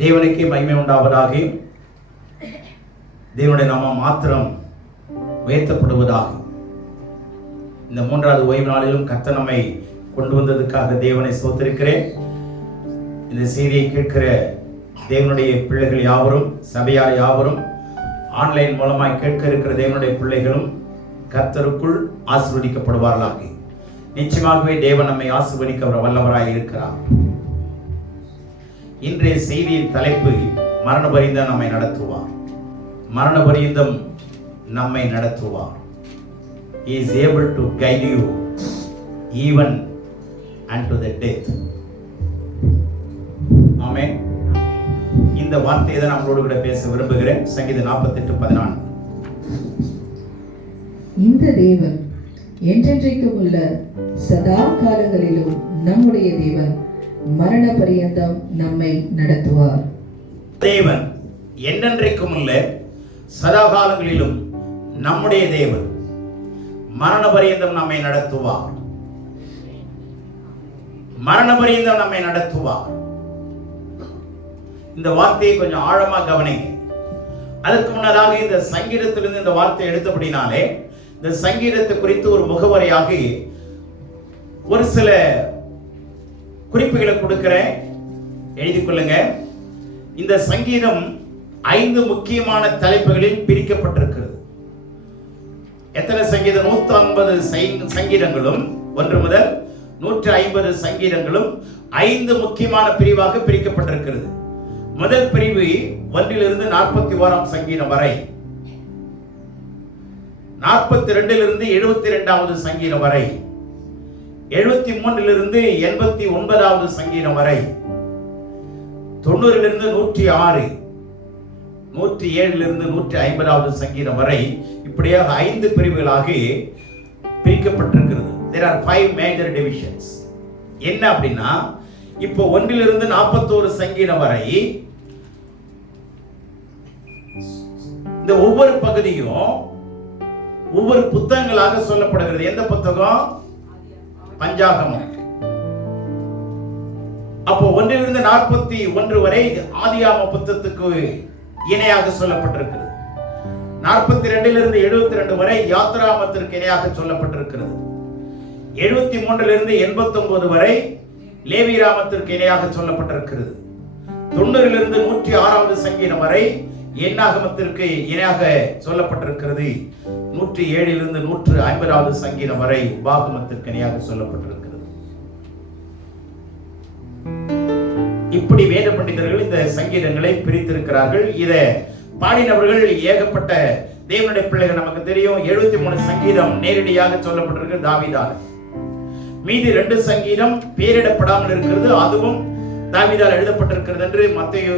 தேவனுக்கே மகிமை உண்டாவதாக. தேவனுடைய நாமம் மாத்திரம் உயர்த்தப்படுவதாக. இந்த 3வது ஓய்வு நாளிலும் கர்த்தர் நம்மை கொண்டு வந்ததுக்காக தேவனை ஸ்தோத்திரிக்கிறேன். இந்த செய்தியை கேட்கிற தேவனுடைய பிள்ளைகள் யாவரும், சபையார் யாவரும், ஆன்லைன் மூலமாய் கேட்க இருக்கிற தேவனுடைய பிள்ளைகளும் கர்த்தருக்குள் ஆசீர்வதிக்கப்படுவார்களாக. நிச்சயமாகவே தேவன் நம்மை ஆசீர்வதிக்க வல்லவராய் இருக்கிறார். இன்றைய செய்தியின் தலைப்பு மரண பரியந்தம் நம்மை நடத்துவார். மரண பரியந்தம் நம்மை நடத்துவார். He is able to guide you even unto the death. ஆமென். இந்த வார்த்தையை தான் நம்மளோடு கூட பேச விரும்புகிறேன். சங்கீதம் 48:14. இந்த தேவன் என்றென்றைக்கும் உள்ள சதா காலங்களிலும் நம்முடைய தேவன் மரண பரியந்தம் நம்மை நடத்துவார். தேவன் என்றென்றைக்கும் உள்ள சதா காலங்களிலும் நம்முடைய தேவன் மரண பரியந்தம் நம்மை நடத்துவார். மரண பரியந்தம் நம்மை நடத்துவார். இந்த வார்த்தையை கொஞ்சம் ஆழமா கவனிங்க. அதற்கு முன்னதாக இந்த சங்கீதத்திலிருந்து இந்த வார்த்தையை எடுத்தபடினாலே இந்த சங்கீதத்தை குறித்து ஒரு முகவரையாக ஒரு சில குறிப்புகளை கொடுக்கிறேன், எழுதி கொள்ளுங்க. இந்த சங்கீதம் 5 முக்கியமான தலைப்புகளில் பிரிக்கப்பட்டிருக்கிறது. எத்தனை சங்கீதம்? 150 சங்கீதங்களும் 1 முதல் 150 சங்கீதங்களும் 5 முக்கியமான பிரிவாக பிரிக்கப்பட்டிருக்கிறது. முதல் பிரிவு 1 41 சங்கீதம் வரை, 42 72 சங்கீதம் வரை, 73 89 சங்கீதம் வரை, 90 106, 107 150 சங்கீதம் வரை, இப்படியாக 5 பிரிவுகளாக பிரிக்கப்பட்டிருக்கிறது. There are 5 major divisions. என்ன அப்படின்னா, இப்போ 1 41 சங்கீதம் வரை இந்த ஒவ்வொரு பகுதியும் ஒவ்வொரு புத்தகங்களாக சொல்லப்படுகிறது. எந்த புத்தகம்? பஞ்சாகமம். அப்போ 1 41 வரை ஆதியாகம புத்தகத்துக்கு இணையாக சொல்லப்பட்டிருக்கிறது. 42 72 வரை யாத்ராகமத்திற்கு இணையாக சொல்லப்பட்டிருக்கிறது. 73 89 வரை லேவியராகமத்திற்கு இணையாக சொல்லப்பட்டிருக்கிறது. 90 106 சங்கீதம் வரை எண்ணாகமத்திற்கு இணையாக சொல்லப்பட்டிருக்கிறது. 107 150 சங்கீதம் வரை உபாகமத்திற்கு இணையாக சொல்லப்பட்டிருக்கிறது. இப்படி வேத பண்டிதர்கள் இந்த சங்கீதங்களை பிரித்திருக்கிறார்கள். இதை பாடினவர்கள் ஏகப்பட்ட தேவனுடைய பிள்ளைகள். நமக்கு தெரியும், 73 சங்கீதம் நேரடியாக சொல்லப்பட்டிருக்கு தாவீதால். மீதி 2 சங்கீதம் பேரிடப்படாமல் இருக்கிறது, அதுவும் தாவீதால் எழுதப்பட்டிருக்கிறது என்று மத்தேயு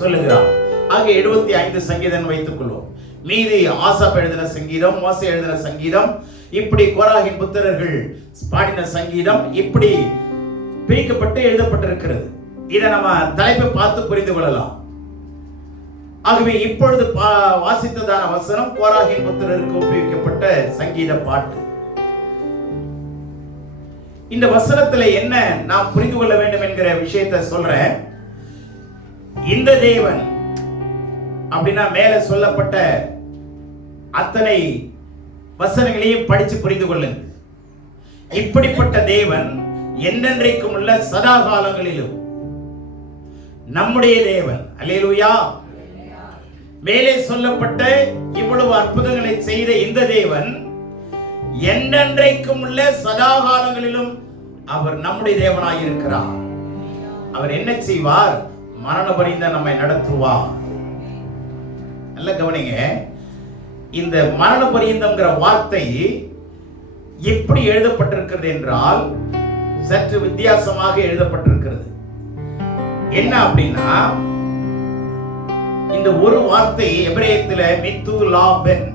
சொல்லுகிறார். ஆக 75 சங்கீதம் வைத்துக் கொள்வோம். மீதி ஆசாப் எழுதின சங்கீதம், மோசே எழுதின சங்கீதம், இப்படி கோராகின் புத்திரர்கள் பாடின சங்கீதம், இப்படி பிரிக்கப்பட்டு எழுதப்பட்டிருக்கிறது. இதை நம்ம தலைப்பை பார்த்து புரிந்து கொள்ளலாம். ஆகவே இப்பொழுது வாசித்ததான வசனம் கோராகின் புத்திரருக்கு உபயோகிக்கப்பட்ட சங்கீத பாட்டு. இந்த வசனத்துல என்ன நாம் புரிந்து கொள்ள வேண்டும் என்கிற விஷயத்தை சொல்றேன். இந்த தேவன் அப்படின்னா மேல சொல்லப்பட்ட அத்தனை வசனங்களையும் படிச்சு புரிந்து கொள்ளுங்கள். இப்படிப்பட்ட தேவன் என்றென்றைக்கும் உள்ள சதா காலங்களிலும் நம்முடைய தேவன். அல்லேலூயா. மேலே சொல்லப்பட்ட இவ்வளவு அற்புதங்களை செய்த இந்த தேவன் என்றென்றைக்கும் உள்ள சதா காலங்களிலும் அவர் நம்முடைய தேவனாய் இருக்கிறார். அவர் என்ன செய்வார்? மரண பரியந்தம் நம்மை நடத்துவார். நல்ல கவனிங்க. இந்த மரண பரியந்தம்ங்கிற வார்த்தை எப்படி எழுதப்பட்டிருக்கிறது என்றால் சற்று வித்தியாசமாக எழுதப்பட்டிருக்கிறது. என்ன அப்படின்னா, இந்த ஒரு வார்த்தை எபிரேயத்தில் மித்து லாபென்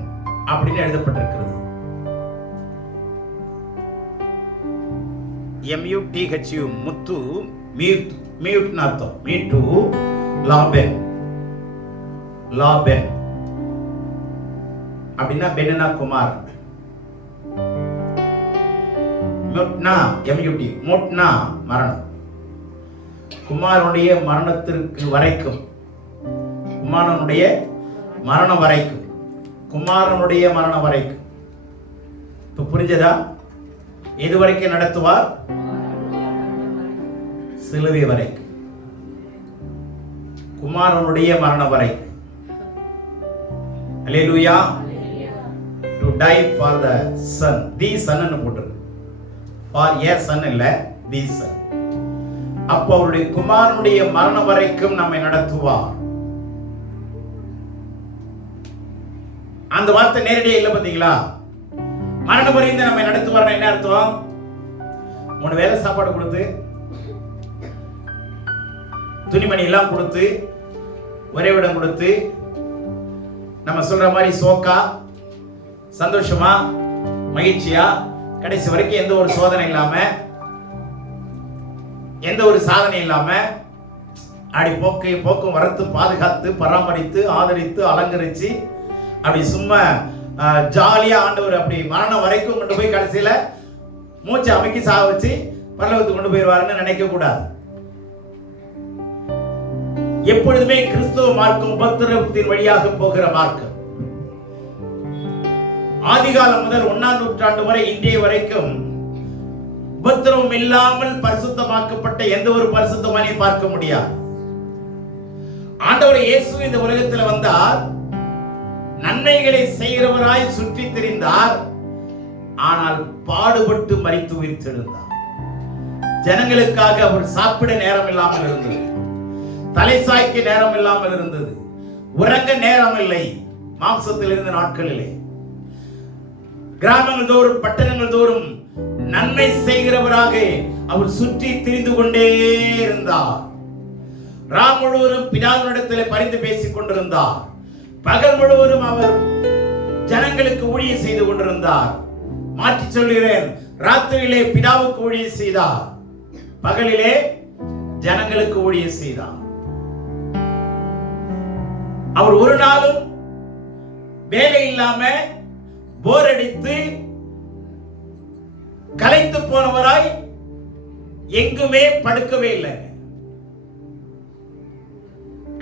அப்படின்னு எழுதப்பட்டிருக்கிறது. MUTHU முத்து, மியூட்னு அர்த்தம். மீட்டு லாபென். லாபென் அப்படின்னா பென்னா குமார். முட்னா MUT, முட்னா மரணம். குமாரனுடைய மரணத்திற்கு வரைக்கும், குமாரனுடைய மரணம் வரைக்கும், குமாரனுடைய மரணம் வரைக்கும். இப்ப புரிஞ்சதா? எது வரைக்கும் நடத்துவார்? சிலுவை வரைக்கும், குமாரனுடைய மரணம் வரைக்கும். அல்லேலூயா. To die for the son, the son ன்னு போட்டிருக்கு. For a son இல்ல, the son. அப்போ அவருடைய குமாரனுடைய மரணம் வரைக்கும் நம்மை நடத்துவார். அந்த வார்த்தை நேரடியாக இல்ல பாத்தீங்களா? மரண பரியந்தம் நம்மை நடத்துவார் என்ன அர்த்தம்? 3 வேளை சாப்பாடு கொடுத்து, துணிமணி எல்லாம் கொடுத்து, ஒரே இடம் கொடுத்து, நம்ம சொல்ற மாதிரி சோக்கா, சந்தோஷமா, மகிழ்ச்சியா, கடைசி வரைக்கும் எந்த ஒரு சோதனை இல்லாம, எந்த ஒரு சாதனை இல்லாம, அப்படி போக்கும் வரத்து பாதுகாத்து, பராமரித்து, ஆதரித்து, அலங்கரிச்சு, அப்படி சும்மா ஜாலியா ஆண்டவர் அப்படி மரணம் வரைக்கும் கொண்டு போய் கடைசியில மூச்சை அமைக்கி சாக வச்சு பரலோகத்துக்கு கொண்டு போயிடுவாருன்னு நினைக்க கூடாது. எப்பொழுதுமே கிறிஸ்துவ மார்க்கம் உபத்திரவத்தின் வழியாக போகிற மார்க்கம். ஆதிகாலம் முதல் 1ஆம் நூற்றாண்டு வரை இன்றைய வரைக்கும் உபத்திரவம் இல்லாமல் பரிசுத்தமாக்கப்பட்ட எந்த ஒரு பரிசுத்தமானையும் பார்க்க முடியாது. ஆண்டவர் இயேசு இந்த உலகத்தில் வந்தார், நன்மைகளை செய்கிறவராய் சுற்றி திரிந்தார். ஆனால் பாடுபட்டு மரித்து உயிர்த்தெழுந்தார். ஜனங்களுக்காக அவர் சாப்பிட நேரம் இல்லாமல் இருந்தது, தலை சாய்க்க நேரம் இல்லாமல் இருந்தது, உறங்க நேரம் இல்லை. மாம்சத்தில் இருந்த நாட்களிலே கிராமங்கள் தோறும் பட்டணங்கள் தோறும் நன்மை செய்கிறவராக அவர் சுற்றி திரிந்து கொண்டே இருந்தார். ராம் முழுவதும் பிதாவினிடத்தில் பரிந்து பேசிக் கொண்டிருந்தார். பகல் முழுவதும் அவர் ஜனங்களுக்கு ஊழியம் செய்து கொண்டிருந்தார். மாற்றி சொல்கிறேன், ராத்திரியிலே பிதாவுக்கு ஊழியம் செய்தார், பகலிலே ஜனங்களுக்கு ஊழியம் செய்தார். அவர் ஒரு நாளும் வேலை இல்லாம போர் அடித்து கலைத்து போனவராய் எங்குமே படுக்கவே இல்லை.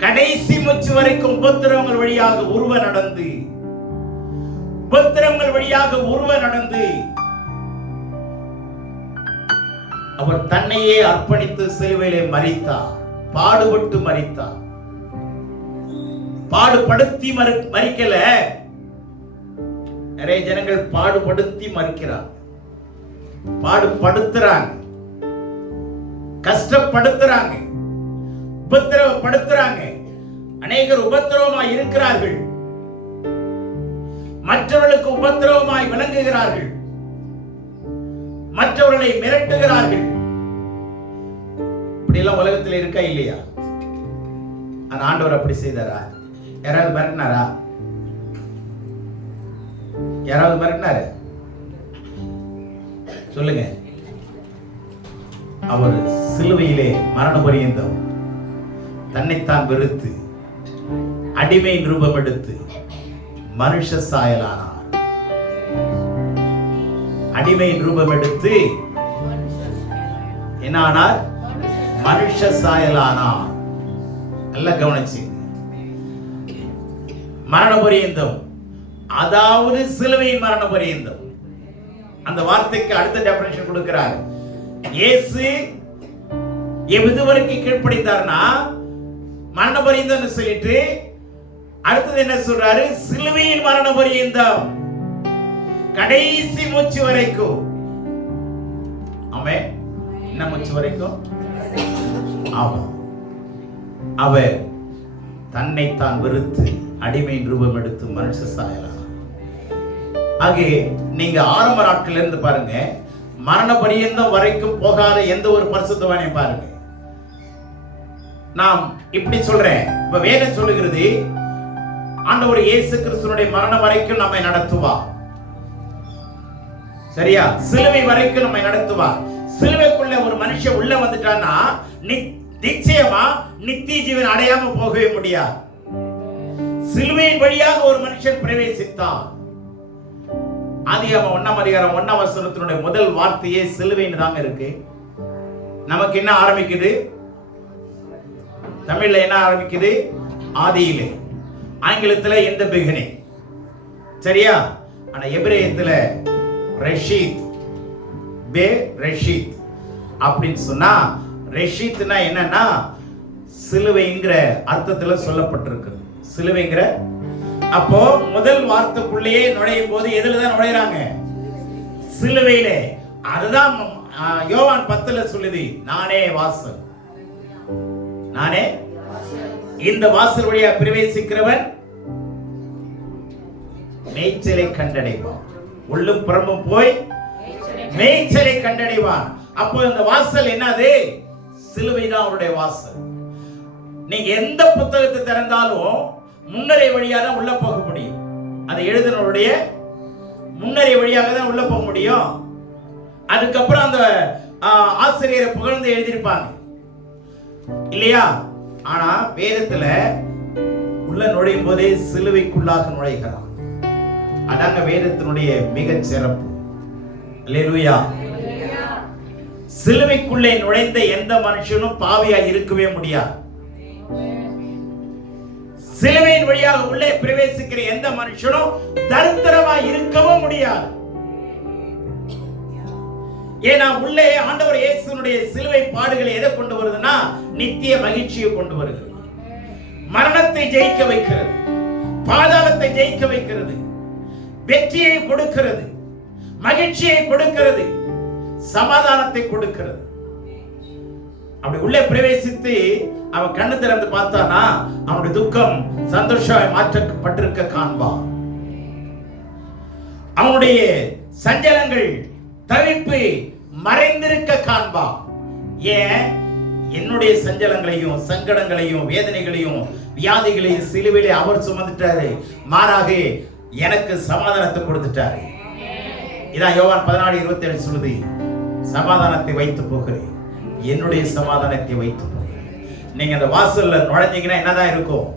கடைசி மூச்சு வரைக்கும் உபத்திரவங்கள் வழியாக உருவ நடந்து, உபத்திரவங்கள் வழியாக உருவ நடந்து அவர் தன்னையே அர்ப்பணித்து சிலுவையிலே மரித்தார். பாடுபட்டு மரித்தார். பாடுபடுத்தி மரிக்கல. நிறைய ஜனங்கள் பாடுபடுத்தி மரிக்கிறார், பாடுபடுத்துறாங்க, கஷ்டப்படுத்துறாங்க, உபத்திரவப்படுத்துறாங்க. அநேகர் உபத்திரவமாய் இருக்கிறார்கள், மற்றவர்களுக்கு உபத்திரவமாய் விளங்குகிறார்கள், மற்றவர்களை மிரட்டுகிறார்கள். இப்படி எல்லாம் உலகத்தில் இருக்கா இல்லையா? ஆனா ஆண்டவர் அப்படி செய்தாரா? யாராவது மிரட்டினாரா? யாராவது மிரட்டினாரு? சொல்லுங்க. அவர் சிலுவையிலே மரண பரியந்தம் தன்னைத்தான் வெறுத்து அடிமை ரூபம் எடுத்து மனுஷ சாயலானார். அடிமை ரூபம் எடுத்து என்ன ஆனார்? மனுஷ சாயலானார். நல்ல கவனிச்சு, மரண பரியந்தம், அதாவது சிலுவையின் மரண பரியந்தம். அந்த வார்த்தைக்கு அடுத்த டெஃபினிஷன் கொடுக்கிறார். இயேசு எதுவரைக்கும் கீழ்ப்படிந்தார்னா மரண பரியந்தம் சொல்லிட்டு அடுத்தது என்ன சொல்றாரு? சிலுவையின் மரண பரியந்தம், கடைசி மூச்சு வரைக்கும். ஆமென். என்ன மூச்சு வரைக்கும்? ஆமா. அவர் தன்னைத்தான் வெறுத்து அடிமையின் ரூபம் எடுத்து மனுஷ சாயலானார். ஆகவே நீங்க ஆரம்ப நாட்கள் இருந்து பாருங்க, மரண பரியந்தம் வரைக்கும் போகாத எந்த ஒரு பரிசுத்தவானையும் பாருங்க. நாம் இப்படி சொல்றேன், இப்ப வேதம் சொல்லுகிறது ஆண்டவர் இயேசு கிறிஸ்துவினுடைய மரணம் வரைக்கும் நம்மை நடத்துவார். சரியா? சிலுவை வரைக்கும் நம்மை நடத்துவார். சிலுவைக்குள்ள ஒரு மனுஷன் உள்ள வந்துட்டான்னா நிச்சயமா நித்திய ஜீவன் அடையாம போகவே முடியாது. சிலுவையின் வழியாக ஒரு மனுஷன் பிரவேசித்தான். ஆதியாகமம் 1ஆம் அதிகாரம் 1ஆம் வசனத்தினுடைய முதல் வார்த்தையே சிலுவைன்னு தாங்க இருக்கு. நமக்கு என்ன ஆரம்பிக்குது? தமிழ்ல என்ன ஆரம்பிக்குது? ஆதியிலே. ஆங்கிலத்துல in the beginning. சரியா? ஆனா எபிரேயத்துல ரெஷீத், ரெஷீத் அப்படின்னு சொன்னா, ரெஷீத்னா என்னன்னா சிலுவைங்கிற அர்த்தத்துல சொல்லப்பட்டிருக்கு. சிலுவைங்கிற அப்போ முதல் வார்த்தைக்குள்ளேயே நுழையும் போது எதுல தான் நுழையறாங்க? சிலுவையிலே. அதுதான் யோவான் 10ல சொல்லுது, நானே வாசல், நானே இந்த வாசல் வழியா பிரவேசிக்கிறவன் மேய்ச்சலை கண்டடைவான், உள்ளும் புறமும் போய் மேய்ச்சலை கண்டடைவான். அப்போ இந்த வாசல் என்னது? சிலுவைதான் அவருடைய வாசல். நீங்க எந்த புத்தகத்தை திறந்தாலும் முன்னரை வழியாக தான் உள்ள போக முடியும். அதை எழுதினவருடைய முன்னரை வழியாக தான் உள்ள போக முடியும். அதுக்கப்புறம் அந்த ஆசிரியரை புகழ்ந்து எழுதியிருப்பாங்க இல்லையா? ஆனா வேதத்துல உள்ள நுழையும் போதே சிலுவைக்குள்ளாக நுழைகிறான். அதாங்க வேதத்தினுடைய மிகச் சிறப்பு. அல்லேலூயா. சிலுவைக்குள்ளே நுழைந்த எந்த மனுஷனும் பாவியா இருக்கவே முடியாது. சிலுவையின் வழியாக உள்ளே பிரவேசிக்கிற எந்த மனுஷனும் தரித்திரமா இருக்கவும் முடியாது. ஏன்னா உள்ளே ஆண்டவர் இயேசுனுடைய சிலுவை பாடுகளை எதை கொண்டு வருதுன்னா நித்திய மகிழ்ச்சியை கொண்டு வருகிறது. மரணத்தை ஜெயிக்க வைக்கிறது, பாதாளத்தை ஜெயிக்க வைக்கிறது, வெற்றியை கொடுக்கிறது, மகிழ்ச்சியை கொடுக்கிறது, சமாதானத்தை கொடுக்கிறது. அப்படி உள்ளே பிரவேசித்து அவன் கண்ணு திறந்து பார்த்தானா அவனுடைய துக்கம் சந்தோஷமாய் மாற்றப்பட்டிருக்க காண்பான். அவனுடைய சஞ்சலங்கள் தவிப்பு மறைந்திருக்க காண்பான். ஏன்? என்னுடைய சஞ்சலங்களையும் சங்கடங்களையும் வேதனைகளையும் வியாதிகளையும் சிலுவையிலே அவர் சுமந்துட்டாரு. மாறாக எனக்கு சமாதானத்தை கொடுத்துட்டாரு. இதான் யோவான் 14:27 சொல்லுது, சமாதானத்தை வைத்து போகிறேன், என்னுடைய சமாதானத்தை வைத்து போகிறேன். நீங்க அந்த வாசல்ல நுழைஞ்சீங்கன்னா என்னதான் இருக்கும்?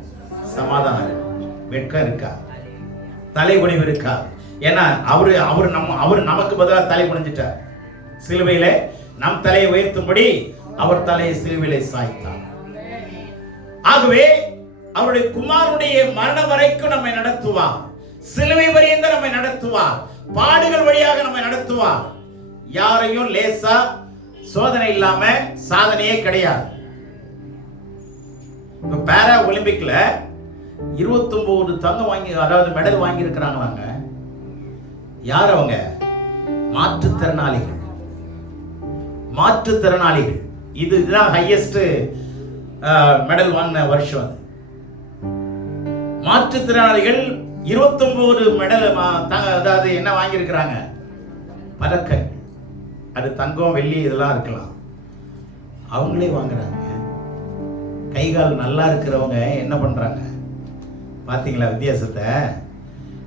சமாதானம். வெட்கம் இருக்கா? தலை குனிவு இருக்கா? ஏன்னா அவர் நமக்கு பதிலாக தலை குனிஞ்சிட்டார். சிலுவையில நம் தலையை உயர்த்தும்படி அவர் தலையை சிலுவையிலே சாய்த்தார். ஆகவே அவருடைய குமாரனுடைய மரணம் வரைக்கும் நம்மை நடத்துவார். சிலுவை வரையும் நம்மை நடத்துவார். பாடுகள் வழியாக நம்மை நடத்துவார். யாரையும் லேசா சோதனை இல்லாம சாதனையே கிடையாது. இப்ப பாரா ஒலிம்பிக்ல 29 தங்கம் வாங்கி, அதாவது மெடல் வாங்கி இருக்கிறாங்களாங்க. யார் அவங்க? மாற்றுத்திறனாளிகள். மாற்றுத்திறனாளிகள். இதுதான் ஹையஸ்ட் மெடல் வாங்கின வருஷம். அது மாற்றுத்திறனாளிகள் 29 மெடல், அதாவது என்ன வாங்கியிருக்கிறாங்க? பதக்கம். அது தங்கம் வெள்ளி இதெல்லாம் இருக்கலாம். அவங்களே வாங்குறாங்க. கை கால் நல்லா இருக்கிறவங்க என்ன பண்றாங்க பாத்தீங்களா வித்தியாசத்தை?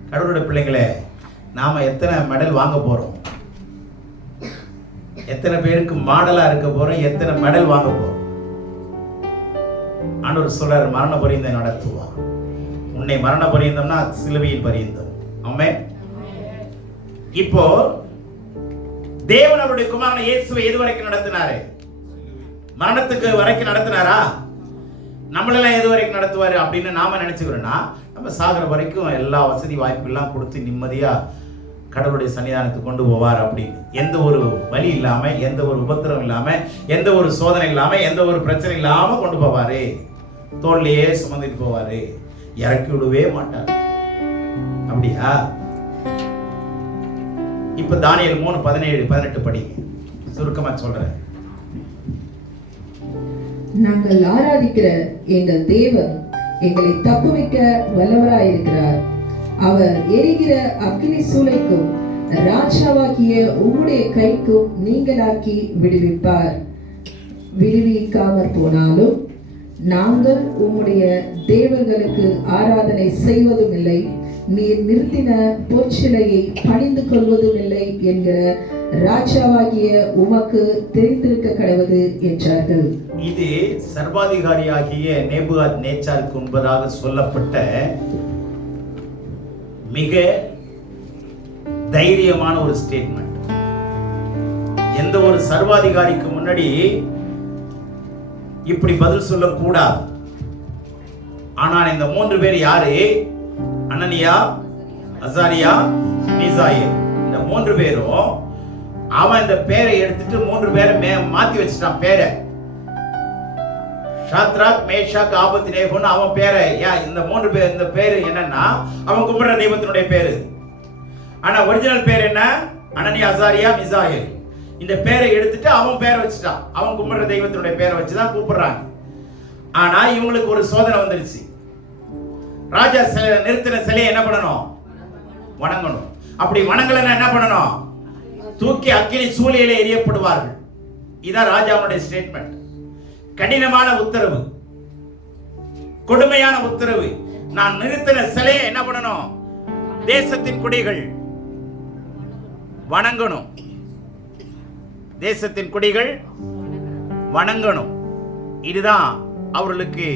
கடவுளுடைய பிள்ளைங்களே, நாம எத்தனை மெடல் வாங்க போறோம்? எத்தனை பேருக்கு மாடலா இருக்க போறோம்? எத்தனை மெடல் வாங்க போறோம்? ஆண்டவர் சொல்றாரு, மரண பரியந்தம் நடத்துவார். உன்னை மரண பரியந்தம்னா சிலுவையின் பரியந்தம். ஆமென். இப்போ தேவன் அவருடைய குமாரனை இயேசுவை எது வரைக்கும் நடத்தினாரு? மரணத்துக்கு வரைக்கும் நடத்தினாரா? நம்மளெல்லாம் எது வரைக்கும் நடத்துவாரு அப்படின்னு நாம நினைச்சுக்கிறோம்னா, நம்ம சாகர வரைக்கும் எல்லா வசதி வாய்ப்புகள்லாம் கொடுத்து நிம்மதியா கடவுளுடைய சன்னிதானத்துக்கு கொண்டு போவார் அப்படின்னு. எந்த ஒரு வலி இல்லாம, எந்த ஒரு உபத்திரம் இல்லாம, எந்த ஒரு சோதனை இல்லாம, எந்த ஒரு பிரச்சனை இல்லாம கொண்டு போவாரு. தோல்லையே சுமந்துட்டு போவாரு, இறக்கி விடவே மாட்டார். அப்படியா? இப்ப தானியேல் 3:17-18 படிங்க, சுருக்கமா சொல்றேன். நாங்கள் ஆராதிக்கிற எங்கள் தேவன் எங்களை தப்புவிக்க வல்லவராயிருக்கிறார். அவர் எரிகிற அக்கினி சூளைக்கும் ராஜாவாகிய உம்முடைய கைக்கும் நீங்களாக்கி விடுவிப்பார். விடுவிக்காமற் போனாலும் நாங்கள் உம்முடைய தேவர்களுக்கு ஆராதனை செய்வதும் இல்லை, நீர் நிறுத்தின பொற்சிலையை பணிந்து கொள்வதும் இல்லை என்கிற ராஜாவாகிய உமக்கு தெரிந்திருக்க கடவது என்றார்கள். இது சர்வாதிகாரியாகிய நேபுகாத்நேச்சாருக்கு முன்பதாக சொல்லப்பட்ட மிக தைரியமான ஒரு ஸ்டேட்மெண்ட். எந்த ஒரு சர்வாதிகாரிக்கு முன்னாடி இப்படி பதில் சொல்லக்கூடாது. ஆனால் இந்த 3 பேர் யாரு? அனனியா, அசாரியா, மீசாயேல். இந்த 3 பேரும் அவன் இந்த பேரை எடுத்துட்டு 3 பேரை மாத்தி வச்சுட்டான். பேரை ஷாத்ராக், மேஷாக், ஆபத்நேகோன்னு அவன் பேரை. இந்த 3 பேர் இந்த பேரு என்னன்னா அவன் கும்பிடுற தெய்வத்தினுடைய பேரு. ஆனா ஒரிஜினல் பேர் என்ன? அனனியா, அசாரியா, மீசாயேல். இந்த பேரை எடுத்துட்டு அவன் பேரை வச்சுட்டான். அவன் கும்பிடுற தெய்வத்தினுடைய பேரை வச்சுதான் கூப்பிடுறாங்க. ஆனா இவங்களுக்கு ஒரு சோதனை வந்துருச்சு. ராஜா நிறுத்தின சிலையை என்ன பண்ணணும்? வணங்கணும். அப்படி வணங்கலன்னா என்ன பண்ணணும்? தூக்கி அக்கினி சூளையிலே எரியப்படுவார்கள். இதான் ராஜாவுடைய ஸ்டேட்மெண்ட். கடினமான உத்தரவு, கொடுமையான உத்தரவு. நான் நிறுத்தின சிலையை என்ன பண்ணணும்? தேசத்தின் குடிகள் வணங்கணும். தேசத்தின் குடிகள் வணங்கணும். இதுதான் அவர்களுக்கு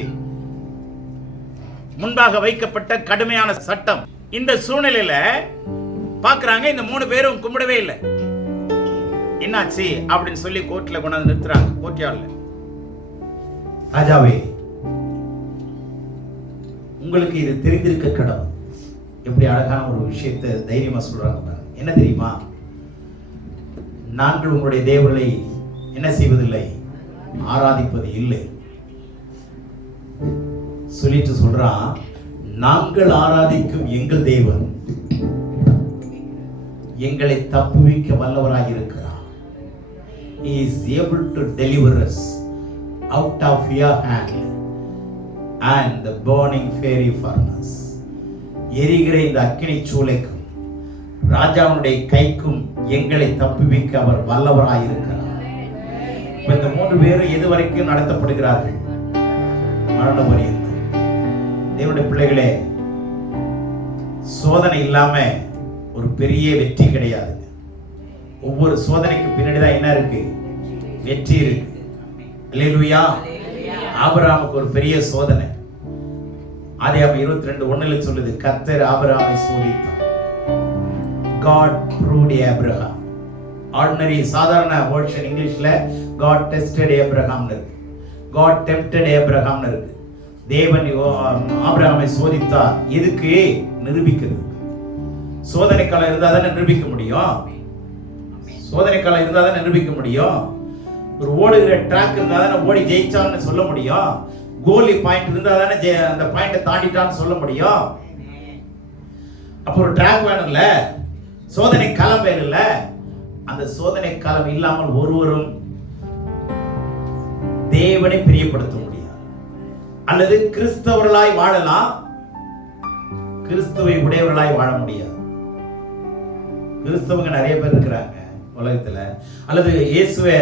முன்பாக வைக்கப்பட்ட கடுமையான சட்டம். இந்த சூழ்நிலையில பார்க்கறாங்க, இந்த 3 பேரும் கும்பிடவே இல்லை. என்னாச்சு அப்படின்னு சொல்லி கோர்ட்ல கொண்டாந்து நிறுத்துறாங்க. கோர்ட்யார்ட்ல, ராஜாவே, உங்களுக்கு இது தெரிந்திருக்க கடவுள். எப்படி அழகான ஒரு விஷயத்தை தைரியமா சொல்றாங்க. என்ன தெரியுமா? நாங்கள் உங்களுடைய தேவர்களை என்ன செய்வதில்லை? ஆராதிப்பது இல்லை. சொல்லிட்டு சொல்றான், நாங்கள் ஆராதிக்கும் எங்கள் தேவன் எங்களை தப்புவிக்க வல்லவராக இருக்கிறார். He is able to deliver us out of your hand and the burning fiery furnace. எரிகிற இந்த அக்கினி சூளைக்கும் ராஜாவுடைய கைக்கும் எங்களை தப்புவிக்க அவர் வல்லவராக இருக்கிறார். இந்த 3 பேரும் எது வரைக்கும் நடத்தப்படுகிறார்கள்? மரண பரியந்தம். தேவனுடைய பிள்ளைகளே, சோதனை இல்லாம ஒரு பெரிய வெற்றி கிடையாது. ஒவ்வொரு சோதனைக்கு பின்னாடி தான் என்ன இருக்கு? வெற்றி இருக்கு. அல்லேலூயா. ஆபிரகாமுக்கு ஒரு பெரிய சோதனை. ஆதியாகமம் 22:1 சொல்லுது, கர்த்தர் ஆபிரகாமை சோதித்தார். God proved Abraham. ஆர்டினரி சாதாரண வெர்ஷன் இங்கிலீஷ்ல God tested Abraham இருக்கு. God tempted Abraham இருக்கு. தேவன் ஆபிரகாமை சோதித்தார். எதுக்கு? நிரூபிக்கிறது. சோதனை காலம் இருந்தா தானே நிரூபிக்க முடியும். சோதனை காலம் இருந்தா தானே நிரூபிக்க முடியும். ஒரு ஓடுகிற ட்ராக் இருந்தா தானே ஓடி ஜெயிச்சான்னு சொல்ல முடியும். கோலி பாயிண்ட் இருந்தா தானே அந்த பாயிண்டை தாண்டிட்டான்னு சொல்ல முடியும். அப்போ ஒரு ட்ராக் வேணும்ல, சோதனை காலம் வேணும்ல. அந்த சோதனை காலம் இல்லாமல் ஒருவரும் தேவனை பிரியப்படுத்த முடியாது. அல்லது கிறிஸ்தவர்களாய் வாழலாம், கிறிஸ்துவை உடையவர்களாய் வாழ முடியாது. கிறிஸ்தவங்க நிறைய பேர் இருக்கிறாங்க உலகத்துல. அல்லது இயேசுவே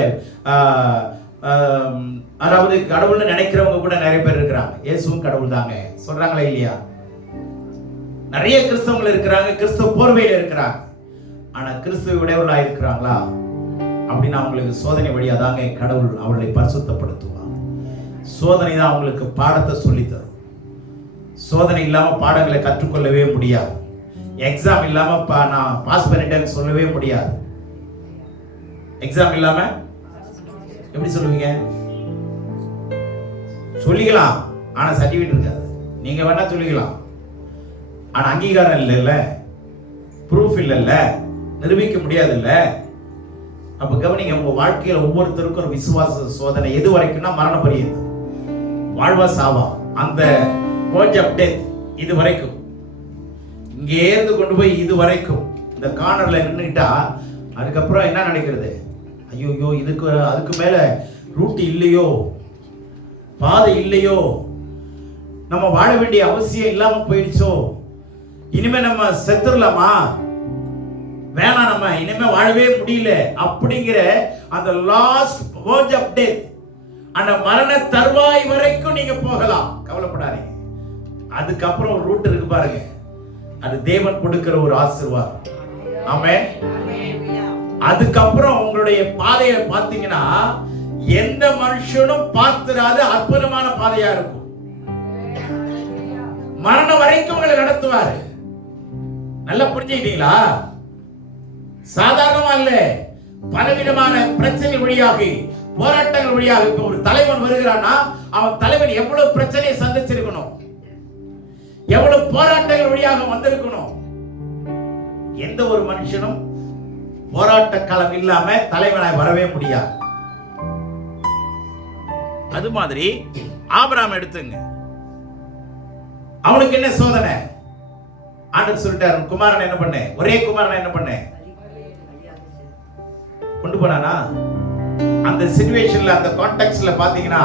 அதாவது கடவுள்னு நினைக்கிறவங்க கூட நிறைய பேர் இருக்கிறாங்க. இயேசுவும் கடவுள் தாங்க சொல்றாங்களா இல்லையா? நிறைய கிறிஸ்தவங்கள் இருக்கிறாங்க, கிறிஸ்தவ போர்வையில் இருக்கிறாங்க. ஆனா கிறிஸ்துவை உடையவர்களா இருக்கிறாங்களா அப்படின்னு அவங்களுக்கு சோதனை வழியா தாங்க கடவுள் அவர்களை பரிசுத்தப்படுத்துவார். சோதனை தான் அவங்களுக்கு பாடத்தை சொல்லித்தரும். சோதனை இல்லாம பாடங்களை கற்றுக்கொள்ளவே முடியாது. எக்ஸாம் இல்லாம நான் பாஸ் பண்ணிட்டேன்னு சொல்லவே முடியாது. எக்ஸாம் இல்லாம எப்படி சொல்லுவீங்க? சொல்லிக்கலாம், ஆனா சர்டிபிகேட் இருக்காது. நீங்க வேணா சொல்லிக்கலாம், ஆனா அங்கீகாரம் இல்லைல்ல, ப்ரூஃப் இல்லைல்ல, நிரூபிக்க முடியாது இல்ல. அப்ப கவனிங்க, உங்க வாழ்க்கையில ஒவ்வொருத்தருக்கும் ஒரு விசுவாச சோதனை. எது வரைக்கும்னா மரண பரியந்தம், வாழ்வா சாவா, அந்த வேர்ஜ் ஆஃப் டெத். இது வரைக்கும் இங்கே இருந்து கொண்டு போய் இது வரைக்கும் இந்த கார்னர்ல நின்றுட்டா அதுக்கப்புறம் என்ன நடக்கிறது? ஐயோ, இதுக்கு அதுக்கு மேல ரூட் இல்லையோ, பாதை இல்லையோ, நம்ம வாழ வேண்டிய அவசியம் இல்லாம போயிடுச்சோ, இனிமே நம்ம செத்துடலாமா, வேணாம், நம்ம இனிமே வாழவே முடியல அப்படிங்கிற அந்த லாஸ்ட் வேர்ஜ் ஆஃப் டெத், அந்த மரண தருவாய் வரைக்கும் நீங்க போகலாம். கவலைப்படாதீங்க. அதுக்கப்புறம் ஒரு ரூட் இருக்கு பாருங்க, அது தேவன் கொடுக்கிற ஒரு ஆசீர்வாதம். ஆமென். அதுக்கப்புறம் உங்களுடைய பாதையை பார்த்தீங்கன்னா எந்த மனுஷனும் பார்த்திராத அற்புதமான பாதையா இருக்கும். மரணம் வரைக்கும் உங்களை நடத்துவாரு. நல்லா புரிஞ்சுக்கிட்டீங்களா? சாதாரணமா இல்ல, பலவிதமான பிரச்சனை வழியாக, போராட்டங்கள் வழியாக. இப்ப ஒரு தலைவன் வருகிறான்னா அவன் தலைவன் எவ்வளவு பிரச்சனையை சந்திச்சிருக்கணும். எவ்வளவு போராட்டங்கள் வழியாக வந்திருக்கணும். எந்த ஒரு மனுஷனும் போராட்ட களம் இல்லாம தலைவனாய் வரவே முடியாது. அது மாதிரி ஆபிரகாம் எடுத்துங்க, அவனுக்கு என்ன சோதனை? ஆண்டவர் சொல்லிட்டாரு, குமாரனை என்ன பண்ண, ஒரே குமாரனை என்ன பண்ண கொண்டு போனானா? அந்த சிச்சுவேஷன்ல, அந்த கான்டெக்ட்ல பாத்தீங்கன்னா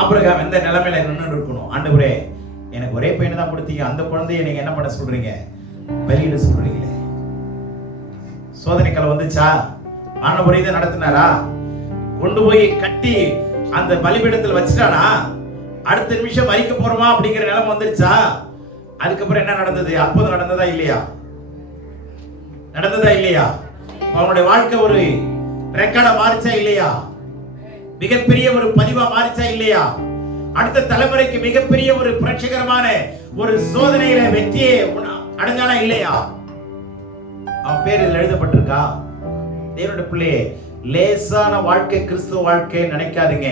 ஆபிரகாம் எந்த நிலைமையில நின்று இருக்கணும்? ஆண்டவரே, எனக்கு ஒரே பையனை தான் கொடுத்தீங்க, அந்த குழந்தையை நீங்க என்ன பண்ண சொல்றீங்க? பலியிட சொல்றீங்களே. சோதனைக்கால வந்துச்சா? மரணபுரியை நடத்தினாரா? கொண்டு போய் கட்டி அந்த பலிபீடத்தில் வச்சுட்டானா? அடுத்த நிமிஷம் மறிக்க போறோமா அப்படிங்கிற நிலைமை வந்துருச்சா? அதுக்கப்புறம் என்ன நடந்தது? அற்புதம் நடந்ததா இல்லையா? நடந்ததா இல்லையா? அவனுடைய வாழ்க்கை ஒரு ரெக்கார்டா மாறிச்சா இல்லையா? மிகப்பெரிய ஒரு பதிவா மாறிச்சா இல்லையா? அடுத்த தலைமுறைக்கு மிகப்பெரிய ஒரு புரட்சிகரமான ஒரு சோதனையில வெற்றியை அடைஞ்சானா இல்லையா? அவன் பேர் இதில் எழுதப்பட்டிருக்கா? தேவனுடைய பிள்ளையே, லேசான வாழ்க்கை கிறிஸ்துவ வாழ்க்கை நினைக்காதீங்க.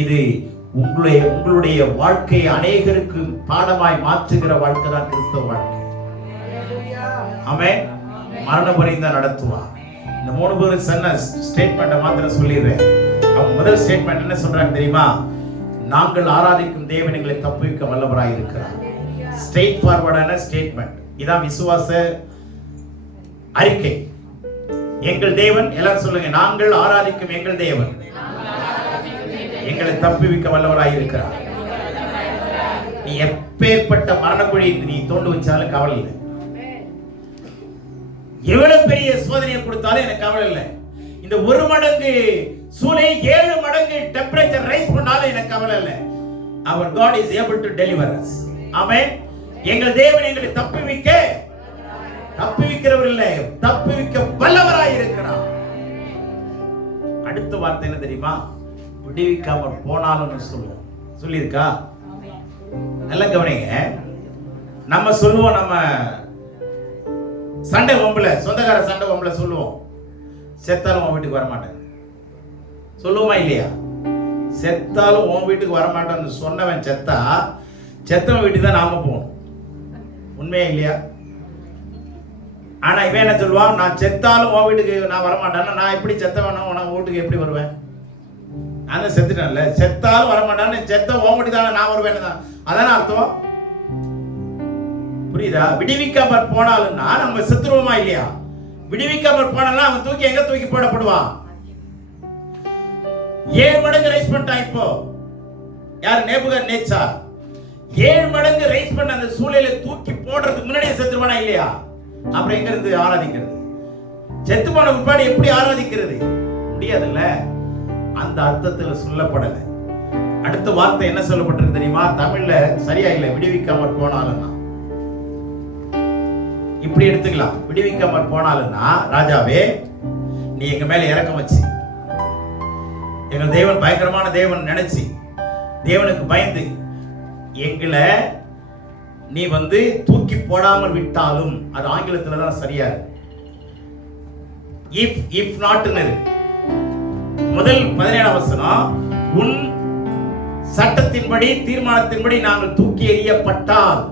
இது உங்களுடைய வாழ்க்கையை அநேகருக்கு பாடமாய் மாற்றுகிற வாழ்க்கை தான் கிறிஸ்தவ வாழ்க்கை. ஆமென். மரண பரியந்தம் நடத்துவார். இந்த 3 பேர் சொன்ன ஸ்டேட்மெண்ட்டை மாத்திரம் சொல்லிடுறேன். அவங்க முதல் ஸ்டேட்மெண்ட் என்ன சொல்றாங்க தெரியுமா? நாங்கள் ஆராதிக்கும் தேவன் எங்களை தப்புவிக்க வல்லவராய் இருக்கிறார். ஸ்ட்ரெயிட் ஃபார்வர்டான ஸ்டேட்மெண்ட். இதான் விசுவாச அறிக்கை. எங்கள் தேவன், எல்லாரும் சொல்லுங்க, நாங்கள் ஆராதிக்கும் எங்கள் தேவன் எங்களை தப்புவிக்க வல்லவராய் இருக்கிறார். நீ எப்பேற்பட்ட மரணக்குழி நீ தோண்டு வச்சாலும் கவலை இல்லை. எவ்வளவு பெரிய சோதனையை கொடுத்தாலும் எனக்கு கவலை இல்லை. இந்த 1 மடங்கு சூளை 7 மடங்கு டெம்பரேச்சர் ரைஸ் பண்ணாலும் எனக்கு கவலை இல்லை. Our God is able to deliver us. ஆமென். எங்கள் தேவன் எங்களை தப்புவிக்கிறவர் இல்லை, தப்புவிக்க வல்லவராய் இருக்கிறார். அடுத்த வார்த்தை என்ன தெரியுமா? விடுவிக்காமல் போனாலும் சொல்லுவோம். சொல்லியிருக்கா? நல்ல கவனிங்க. நம்ம சொல்லுவோம், நம்ம சண்டை வம்புல, சொந்தக்கார சண்டை வம்புல சொல்லுவோம், செத்தாலும் உன் வீட்டுக்கு வரமாட்டேன் சொல்லுவோமா இல்லையா? செத்தாலும் உன் வீட்டுக்கு வரமாட்டேன்னு சொன்னவன் செத்தவன் வீட்டுக்கு தான் நாம போகணும். உண்மையா இல்லையா? ஆனா இவன் என்ன சொல்லுவான்? நான் செத்தாலும் உன் வீட்டுக்கு நான் வரமாட்டேன்னா, நான் எப்படி செத்தவனும் உன் வீட்டுக்கு எப்படி வருவேன்? நான் செத்துட்டேன்ல, செத்தாலும் வரமாட்டான்னு, செத்த உன் வீட்டுக்கு தானே நான் வருவேன்னு தான். அதான அர்த்தம். புரியுதா? விடுவிக்காமற் போனாலும்னா நம்ம செத்துருவோமா இல்லையா? விடுவிக்காமற் போனாலும் அவன் தூக்கி போடப்படுவான். 7 மடங்கு ரைஸ் பண்ணிட்டான். இப்போ யார்? நேபுகாத்நேச்சார் 7 மடங்கு ரைஸ் பண்ண அந்த சூளையில தூக்கி போடுறதுக்கு முன்னாடியே செத்துருவானா இல்லையா? அப்புறம் எங்க இருந்து ஆராதிக்கிறது? செத்து போன பிற்பாடு எப்படி ஆராதிக்கிறது? முடியாதுல்ல. அந்த அர்த்தத்துல சொல்லப்படல. அடுத்த வார்த்தை என்ன சொல்லப்பட்டிருக்கு தெரியுமா? தமிழ்ல சரியா இல்லை. விடுவிக்காமற் போனாலும்னா இப்படி எடுத்துக்கலாம். விடுவிக்காமற் போனாலும்னா, ராஜாவே நீ எங்க மேல இறக்கம் வச்சு, எங்கள் தேவன் பயங்கரமான தேவன் நினைச்சு, தேவனுக்கு பயந்து எங்களை நீ தூக்கி போடாமல் விட்டாலும், அது ஆங்கிலத்துல தான் சரியா இருக்கு. இஃப் நாட்னு முதல் 17 வசனம், உன் சட்டத்தின்படி தீர்மானத்தின்படி நாங்கள் தூக்கி எறியப்பட்டால்,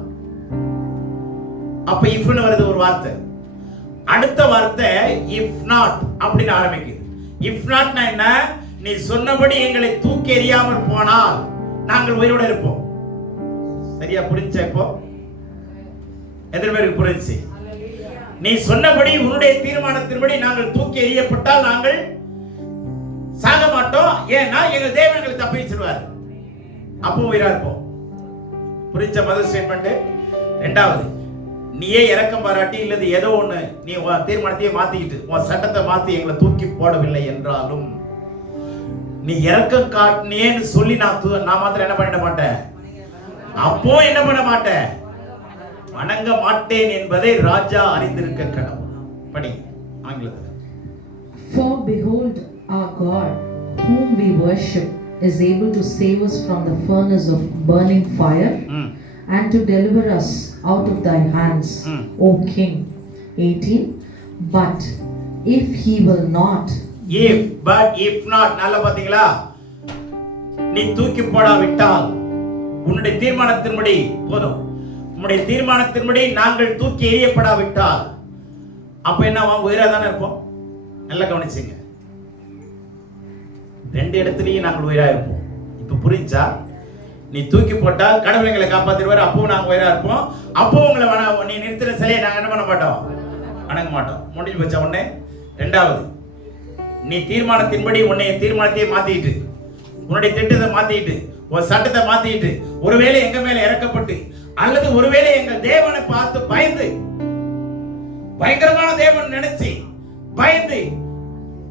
அப்ப இஃப்னு வருது ஒரு வார்த்தை. அடுத்த வார்த்தை இஃப் நாட் அப்படின்னு ஆரம்பிக்குது. இஃப் நாட்னா என்ன? நீ சொன்னபடி எங்களை தூக்கி எறியாமல் போனால் நாங்கள் உயிரோட இருப்போம். சரியா புரிஞ்சா? இப்போ எத்தனை பேருக்கு புரிஞ்சு? நீ சொன்னபடி உன்னுடைய தீர்மானத்தின்படி நாங்கள் தூக்கி எறியப்பட்டால் நாங்கள் சாக மாட்டோம். ஏன்னா எங்கள் தேவன் எங்களை தப்பிச்சிருவார். அப்போ உயிரா இருப்போம். புரிஞ்ச முதல் ஸ்டேட்மெண்ட். ரெண்டாவது, நீயே இறக்கம் பாராட்டி இல்லது ஏதோ ஒண்ணு நீ தீர்மானத்தையே மாத்திக்கிட்டு உன் சட்டத்தை மாத்தி எங்களை தூக்கி போடவில்லை என்றாலும், நீ இறக்கம் காட்டினேன்னு சொல்லி நான் மாத்திரம் என்ன பண்ணிட மாட்டேன். அப்போ என்ன பண்ண மாட்டேன், வணங்க மாட்டேன் என்பதை ராஜா அறிந்திருக்க கடவுள். படி ஆங்கிலத்தில். For behold, our God, whom we worship, is able to save us from the furnace of burning fire and to deliver us out of thy hands, O King. 18. But if he will not, if not, நல்லா பாத்தீங்களா? நீ தூக்கி போடாவிட்டால், உன்னுடைய தீர்மானத்தின்படி போதும், உம்முடைய தீர்மானத்தின்படி நாங்கள் தூக்கி எறியப்படாவிட்டால் அப்ப என்ன உயிரா தானே இருப்போம். நல்லா கவனிச்சுங்க, ரெண்டு இடத்துலயும் நாங்கள் உயிரா இருப்போம். இப்ப புரிஞ்சா? நீ தூக்கி போட்டா கடவுள் எங்களை காப்பாத்திடுவாரு, அப்பவும் நாங்க உயிரா இருப்போம். அப்பவும் உங்களை நீ நிறுத்துற சிலையை நாங்க என்ன பண்ண மாட்டோம், வணங்க மாட்டோம். முடிஞ்சு போச்சா உடனே. ரெண்டாவது, நீ தீர்மானத்தின்படி உன்னை தீர்மானத்தையே மாத்திட்டு, உன்னுடைய திட்டத்தை மாத்திட்டு, உன் சட்டத்தை மாத்திட்டு, ஒருவேளை எங்க மேல இறக்கப்பட்டு, அல்லது ஒருவேளை எங்கள் தேவனை பார்த்து பயந்து, பயங்கரமான தேவன் நினைச்சு பயந்து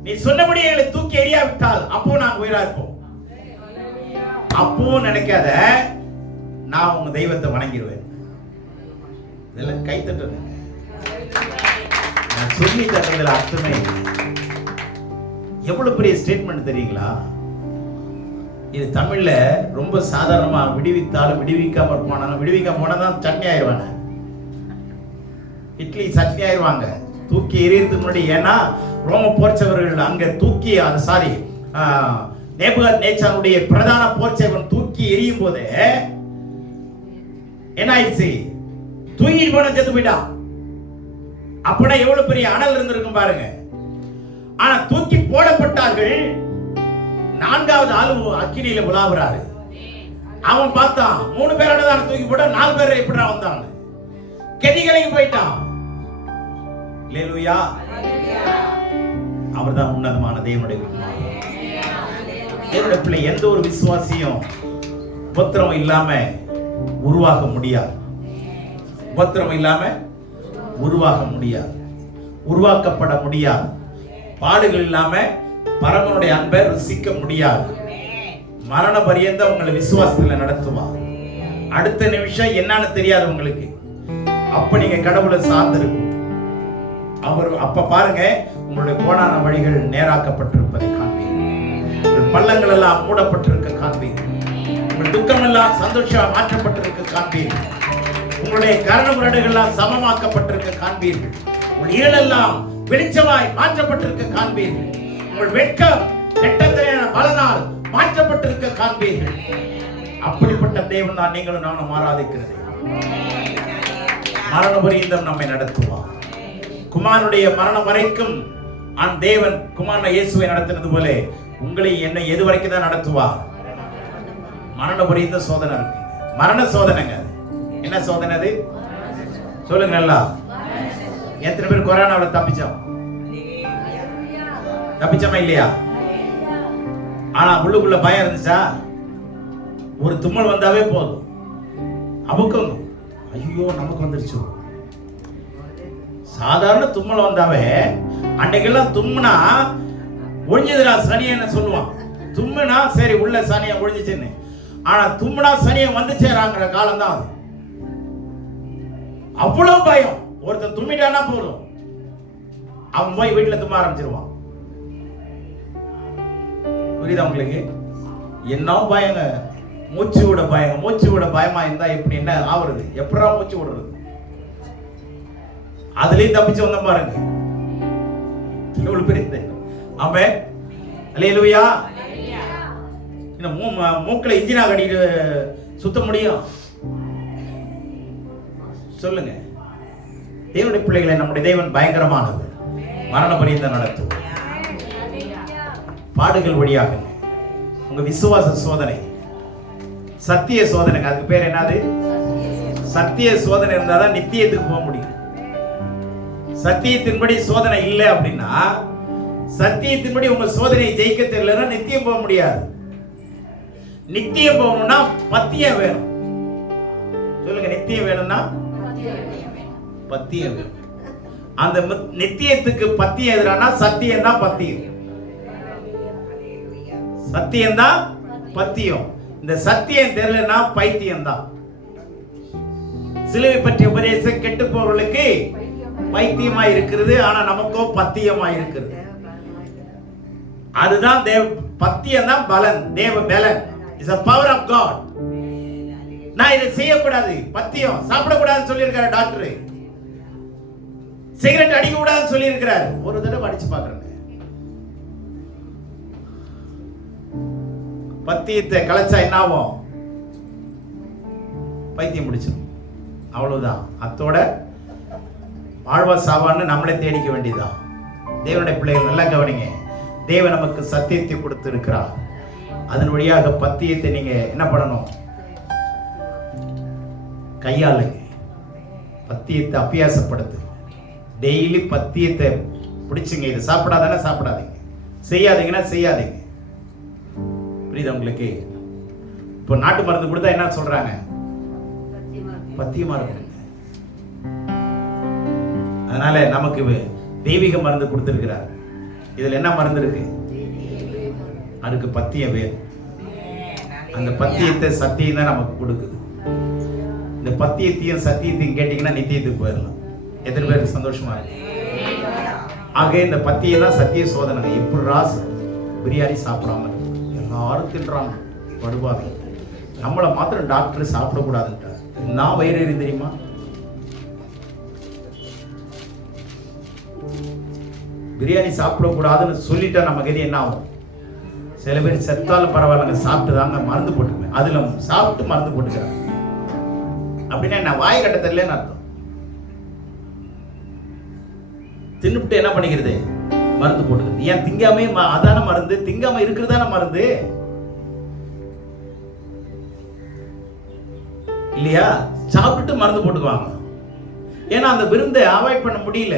நீ சொன்னபடி எங்களை தூக்கி எறியாவிட்டால் அப்போ நாங்க உயிரா இருப்போம். அப்போ நினைக்காத, நான் உங்க தெய்வத்தை வணங்கிடுவேன். இதெல்லாம் கை தட்டுங்க. நான் சொல்லி தரதுல அர்த்தமே எவ்வளவு பெரிய ஸ்டேட்மெண்ட் தெரியுங்களா? இது தமிழ்ல ரொம்ப சாதாரணமா விடுவித்தாலும் விடுவிக்காம போனாலும், விடுவிக்காம போனாதான் சட்னி ஆயிடுவாங்க, இட்லி சட்னி ஆயிடுவாங்க தூக்கி எறியறதுக்கு முன்னாடி. ஏன்னா ரோம போர்ச்சவர்கள் அங்க தூக்கி நேபுகாத்நேச்சாருடைய பிரதான போர்ச்சவன் தூக்கி எரியும் போது என்ன ஆயிடுச்சு, தூக்கி போன செத்து போயிட்டான். அப்படின்னா எவ்வளவு பெரிய அனல் இருந்திருக்கும் பாருங்க. ஆனா தூக்கி போடப்பட்டார்கள். நான்காவது ஆளு அக்கினியில உலாவுறாரு. அவன் பார்த்தான், 3 பேரோட தான் தூக்கி போட, 4 பேர் எப்படிடா வந்தான், கெதிகளைக்கு போயிட்டான். அல்லேலூயா. அவர்தான் உன்னதமான தேவனுடைய தேவனுடைய பிள்ளை. எந்த ஒரு விசுவாசியும் உபத்திரம் இல்லாம உருவாக முடியாது. உபத்திரம் இல்லாம உருவாக முடியாது, உருவாக்கப்பட முடியாது. பாடுகள் இல்லாம பரமனுடைய அன்பை ருசிக்க முடியாது. மரண பரியந்தம் உங்களை விசுவாசத்துல நடத்துவார். அடுத்த நிமிஷம் என்னன்னு தெரியாது உங்களுக்கு. அப்ப நீங்க கடவுளை சார்ந்திருக்கும். அவர் அப்ப பாருங்க, உங்களுடைய கோணான வழிகள் நேராக்கப்பட்டிருப்பதை காண்பீர்கள். உங்கள் பள்ளங்கள் எல்லாம் மூடப்பட்டிருக்க காண்பீர்கள். உங்கள் துக்கம் எல்லாம் சந்தோஷம் மாற்றப்பட்டிருக்க காண்பீர்கள். உங்களுடைய கரண முரடுகள் எல்லாம் சமமாக்கப்பட்டிருக்க காண்பீர்கள். உங்கள் இருளெல்லாம் வெளிச்சமாய் மாற்றப்பட்டிருக்க காண்பீர்கள். உங்கள் வெட்கம் கெட்டத்தனையான பலனால் மாற்றப்பட்டிருக்க காண்பீர்கள். அப்படிப்பட்ட தேவன் தான் நீங்களும் நானும் ஆராதிக்கிறது. மரண பரியந்தம் நம்மை நடத்துவார். குமாரனுடைய மரணம் வரைக்கும் அந்த தேவன் குமாரனை இயேசுவை நடத்தினது போல உங்களை என்னை எது வரைக்கும் தான் நடத்துவார். மரண பரியந்த சோதனை இருக்கு. மரண சோதனைங்க. என்ன சோதனை அது சொல்லுங்க நல்லா. எத்தனை பேர் கொரோனாவில் தப்பிச்சோமா இல்லையா? ஆனா உள்ளுக்குள்ள பயம் இருந்துச்சா? ஒரு தும்மல் வந்தாவே போதும், அமுக்கம், ஐயோ நமக்கு வந்துருச்சு. சாதாரண தும்மல் வந்தாவே, அன்னைக்கெல்லாம் தும்முனா ஒழிஞ்சதுடா சனியன்னு சொல்லுவான். தும்முனா சரி உள்ள சனியை ஒழிஞ்சிச்சுன்னு. ஆனா தும்முனா சனியை வந்துச்சேராங்கிற காலம் தான் அது. அவ்வளவு பயம். ஒருத்தன் தும்மிட்டானா போதும், அவன் போய் வீட்டுல தும்ம ஆரம்பிச்சிருவான். புரியுதா உங்களுக்கு? என்ன பயங்க, மூச்சு விட பயங்க. மூச்சு விட பயமா இருந்தா எப்படி என்ன ஆகுறது? எப்படா மூச்சு விடுறது? அதுலயும் தப்பிச்சு வந்த பாருங்க. ஆமென். அல்லேலூயா. மூக்குல இன்ஜினா கட்டிட்டு சுத்த முடியும்? சொல்லுங்க. தேவனுடைய பிள்ளைகளை நம்முடைய தேவன் பயங்கரமானவர். மரண பரியந்தம் நடத்தும். பாடுகள் வழியாக உங்க விசுவாச சோதனை, சத்திய சோதனை. அதுக்கு பேர் என்னது? சத்திய சோதனை இருந்தாதான் நித்தியத்துக்கு போக முடியும். சத்தியத்தின்படி சோதனை இல்லை அப்படின்னா, சத்தியத்தின்படி உங்க சோதனையை ஜெயிக்க தெரியலன்னா நித்தியம் போக முடியாது. நித்தியம் போகணும்னா பத்தியம் வேணும். சொல்லுங்க, நித்தியம் வேணும்னா பத்தியம் வேணும். அந்த நித்தியத்துக்கு பத்தியம் எதிரானா சத்தியம் தான் பத்தியம். சத்தியம் தான் பத்தியம். இந்த சத்தியம் தெரியலன்னா பைத்தியம் தான். சிலுவை பற்றிய உபதேசம் கெட்டு போவர்களுக்கு பைத்தியமா இருக்கிறது, ஆனா நமக்கோ பத்தியமா இருக்கிறது. அதுதான் பத்தியம் தான் பலன். தேவ பலன் is a power of God. நான் இதை செய்யக்கூடாது, பத்தியம் சாப்பிடக்கூடாதுன்னு சொல்லியிருக்காரு டாக்டர். சிகரெட் அடிக்க கூடாதுன்னு சொல்லியிருக்கிறார். ஒரு தடவை அடிச்சு பாக்குறேன். பத்தியத்தை கலைச்சா என்ன ஆகும்? பைத்தியம் முடிச்சிடும். அவ்வளவுதான். அத்தோட வாழ்வா சாவான்னு நம்மளே தேடிக்க வேண்டியதுதான். தேவனுடைய பிள்ளைகள் நல்லா கவனிங்க. தேவன் நமக்கு சத்தியத்தை கொடுத்து இருக்கிறார். அதன் வழியாக பத்தியத்தை நீங்க என்ன பண்ணணும்? கையாளுங்க. பத்தியத்தை அபியாசப்படுத்து. டெய்லி பத்தியத்தை பிடிச்சுங்க. இது சாப்பிடாதானே சாப்பிடாதீங்க, செய்யாதீங்கன்னா செய்யாதீங்க. புரியுதா உங்களுக்கு? இப்போ நாட்டு மருந்து கொடுத்தா என்ன சொல்றாங்க? பத்தியமா இருக்கு. அதனால நமக்கு தெய்வீக மருந்து கொடுத்திருக்கிறார். இதுல என்ன மருந்து இருக்கு? அதுக்கு பத்தியம் வேணும். அந்த பத்தியத்தை சத்தியம் தான் நமக்கு கொடுக்குது. இந்த பத்தியத்தையும் சத்தியத்தையும் கேட்டீங்கன்னா நித்தியத்துக்கு போயிடலாம். எத்தனை பேருக்கு சந்தோஷமா இருக்கு? ஆக இந்த பத்தியம் தான் சத்திய சோதனை. எப்படி பிரியாணி சாப்பிடாம எல்லாரும் தின்றாங்க, வருவாங்க. நம்மளை மாத்திரம் டாக்டர் சாப்பிடக்கூடாதுன்றார். நான் வயிறு எறி தெரியுமா? பிரியாணி சாப்பிடக்கூடாதுன்னு சொல்லிட்டா நம்ம கதி என்ன ஆகும்? சில பேர் செத்தாலும் பரவாயில்லைங்க, சாப்பிட்டு தாங்க மருந்து போட்டுக்குவேன். அதுல சாப்பிட்டு மருந்து போட்டுக்கிறாங்க. அப்படின்னா நான் வாய் கட்ட தெரியலன்னு அர்த்தம். தின்னுபிட்டு என்ன பண்ணிக்கிறது? மருந்து போட்டுக்கிறது. ஏன் திங்காமே அதான மருந்து? திங்காம இருக்கிறதான மருந்து இல்லையா? சாப்பிட்டு மருந்து போட்டுக்குவாங்க. ஏன்னா அந்த விருந்தை அவாய்ட் பண்ண முடியல.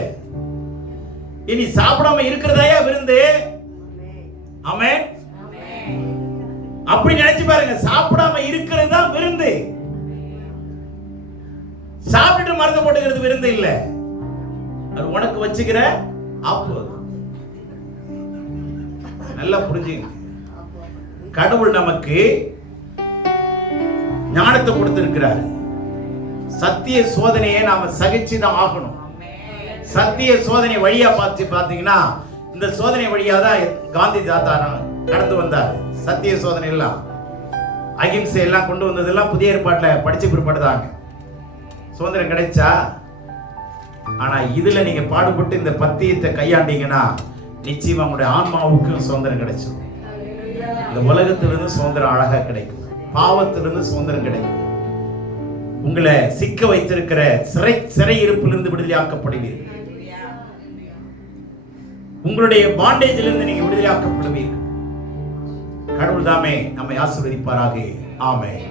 இனி சாப்பிடாம இருக்கிறதாயா விருந்து? ஆமென். அப்படி நினைச்சு பாருங்க. சாப்பிடாம இருக்கிறது தான் விருந்து. சாப்பிட்டு மருந்து போட்டுக்கிறது விருந்து இல்ல. அது உனக்கு வச்சுக்கிற ஆப்பு. நல்லா புரிஞ்சுங்க. கடவுள் நமக்கு ஞானத்தை கொடுத்திருக்கிறார். சத்திய சோதனையை நாம சகிச்சுதான் ஆகணும். சத்திய சோதனை வழியா பாத்தீங்கன்னா, இந்த சோதனை வழியா தான் காந்தி தாத்தா கடந்து வந்தார். சத்திய சோதனை எல்லாம், அகிம்சை எல்லாம் கொண்டு வந்ததெல்லாம் புதிய ஏற்பாட்டில் படிச்சு பிற்பாடுதாங்க. சுதந்திரம் கிடைச்சா? ஆனா இதுல நீங்க பாடுபட்டு இந்த பத்தியத்தை கையாண்டீங்கன்னா நிச்சயமா உங்களுடைய ஆன்மாவுக்கும் சுதந்திரம் கிடைச்சிடும். இந்த உலகத்திலிருந்து சுதந்திரம் அழகா கிடைக்கும். பாவத்திலிருந்து சுதந்திரம் கிடைக்கும். உங்களை சிக்க வைத்திருக்கிற சிறையிருப்பிலிருந்து விடுதலையாக்கப்படுவீர்கள். உங்களுடைய பாண்டேஜிலிருந்து நீங்க விடுதலையாக்கப்படுவீர்கள். கடவுள் தாமே நம்மை ஆசீர்வதிப்பாராக. ஆமென்.